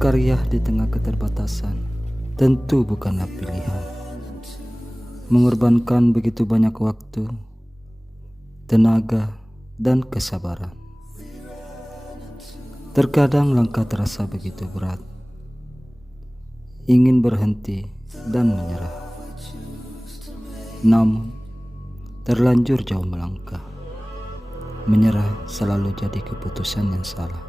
Berkarya di tengah keterbatasan tentu bukanlah pilihan. Mengorbankan begitu banyak waktu, tenaga, dan kesabaran. Terkadang langkah terasa begitu berat, ingin berhenti dan menyerah. Namun, terlanjur jauh melangkah. Menyerah selalu jadi keputusan yang salah.